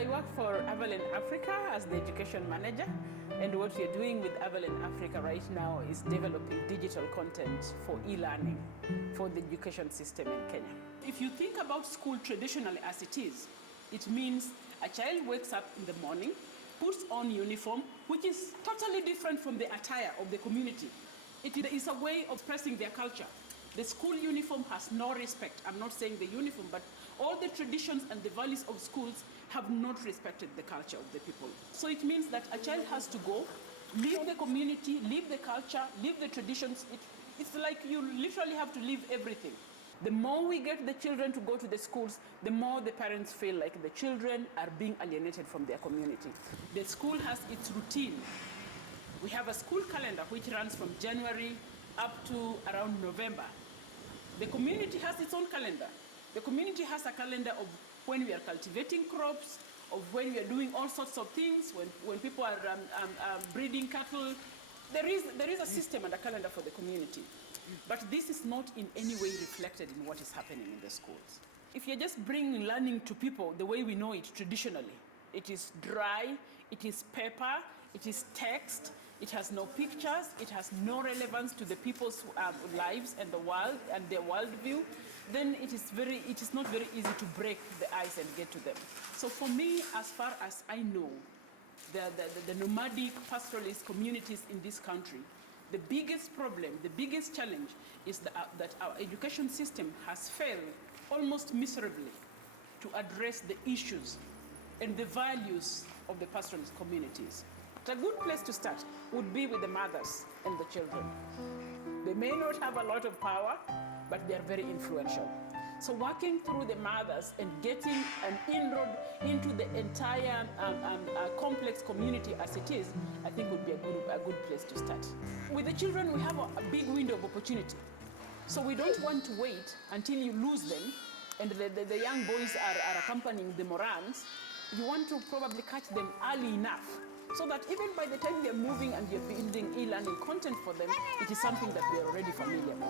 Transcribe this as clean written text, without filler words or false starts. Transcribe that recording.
I work for Avallain Africa as the education manager, and what we're doing with Avallain Africa right now is developing digital content for e-learning for the education system in Kenya. If you think about school traditionally as it is, it means a child wakes up in the morning, puts on uniform, which is totally different from the attire of the community. It is a way of expressing their culture. The school uniform has no respect. I'm not saying the uniform, but all the traditions and the values of schools have not respected the culture of the people. So it means that a child has to go, leave the community, leave the culture, leave the traditions. It's like you literally have to leave everything. The more we get the children to go to the schools, the more the parents feel like the children are being alienated from their community. The school has its routine. We have a school calendar which runs from January up to around November. The community has its own calendar. The community has a calendar of when we are cultivating crops, of when we are doing all sorts of things, when people are breeding cattle. There is a system and a calendar for the community. But this is not in any way reflected in what is happening in the schools. If you're just bringing learning to people the way we know it traditionally, it is dry, it is paper, it is text, it has no pictures, it has no relevance to the people's lives and the world and their worldview, then it is not very easy to break the ice and get to them. So for me, as far as I know, the nomadic pastoralist communities in this country, the biggest problem, the biggest challenge is that our education system has failed almost miserably to address the issues and the values of the pastoralist communities. A good place to start would be with the mothers and the children. They may not have a lot of power, but they are very influential. So working through the mothers and getting an inroad into the entire complex community as it is, I think would be a good place to start. With the children, we have a big window of opportunity. So we don't want to wait until you lose them and the young boys are accompanying the Morans. You want to probably catch them early enough so that even by the time they're moving and you're building e-learning content for them, it is something that they're already familiar with.